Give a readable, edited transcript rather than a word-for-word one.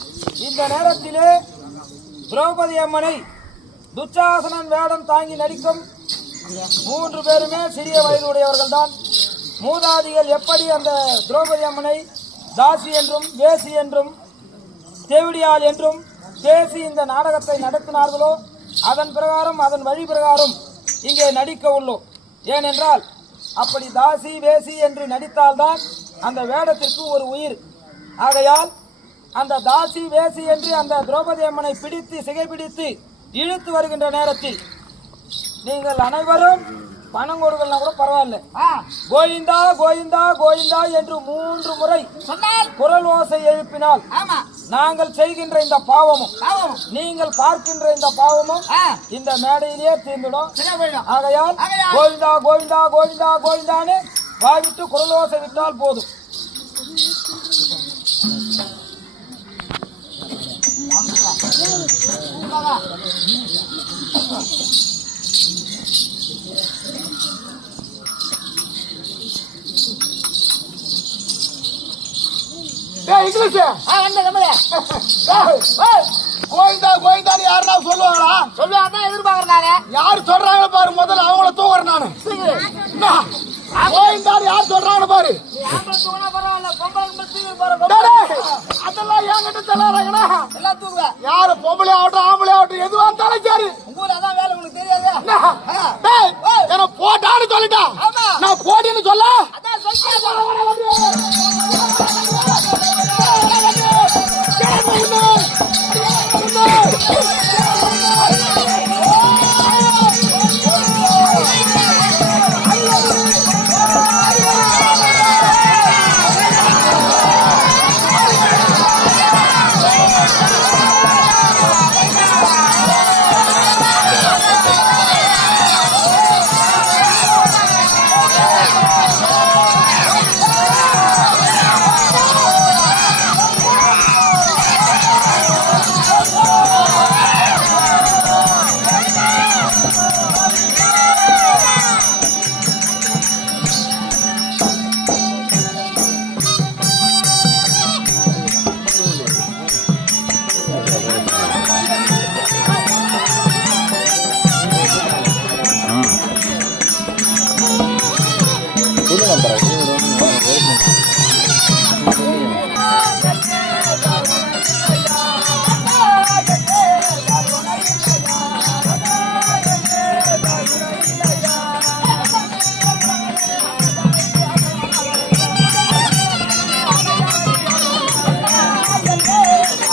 இந்த நேரத்திலே திரௌபதி அம்மனை துச்சாசனன் வேடம் தாங்கி நடிக்கும் 3 பேருமே சிறிய வயது உடையவர்கள் தான். மூதாதிகள் எப்படி அந்த திரௌபதி அம்மனை தாசி என்றும் வேசி என்றும் தேவடியாள் என்றும் பேசி இந்த நாடகத்தை நடத்தினார்களோ அதன் பிரகாரம் அதன் வழி பிரகாரம் இங்கே நடிக்க உள்ளோம். ஏனென்றால் அப்படி தாசி வேசி என்று நடித்தால்தான் அந்த வேடத்திற்கு ஒரு உயிர். ஆகையால் அந்த தாசி வேசி என்று அந்த திரௌபதி அம்மனை பிடித்து சிகைப்பிடித்து இழுத்து வருகின்ற நேரத்தில் நீங்கள் அனைவரும் பணம் கொடுக்கலாம் கூட பரவாயில்ல, கோவிந்தா கோவிந்தா கோவிந்தா என்று 3 முறை குரல் ஓசை எழுப்பினால் நாங்கள் செய்கின்ற இந்த பாவமும் நீங்கள் பார்க்கின்ற இந்த பாவமும் இந்த மேடையிலேயே தீர்ந்துடும். ஆகையால் கோவிந்தா கோவிந்தா கோவிந்தா கோவிந்தான்னு பாவிட்டு குரல் ஓசை விட்டால் போதும். கோவிந்தா கோவிந்தா யாருன்னா சொல்லுவாங்களா? சொல்லுவாங்க எதிர்பார்க்கறாங்க. யாரு சொல்றாங்க பாரு, முதல்ல அவங்கள தூக்குறேன் நானு. கோவிந்தா யார் சொல்றாங்க பாரு. அதெல்லாம் என்கிட்ட சொல்லாறாங்கண்ணா. எல்லாம் தூக்குவேன். யாரு பொம்பளை ஆகட்டும் ஆம்பளை ஆகட்டும் எதுவா இருந்தாலும் சரி. உங்க ஊர் அதான் வேலை உங்களுக்கு தெரியாது.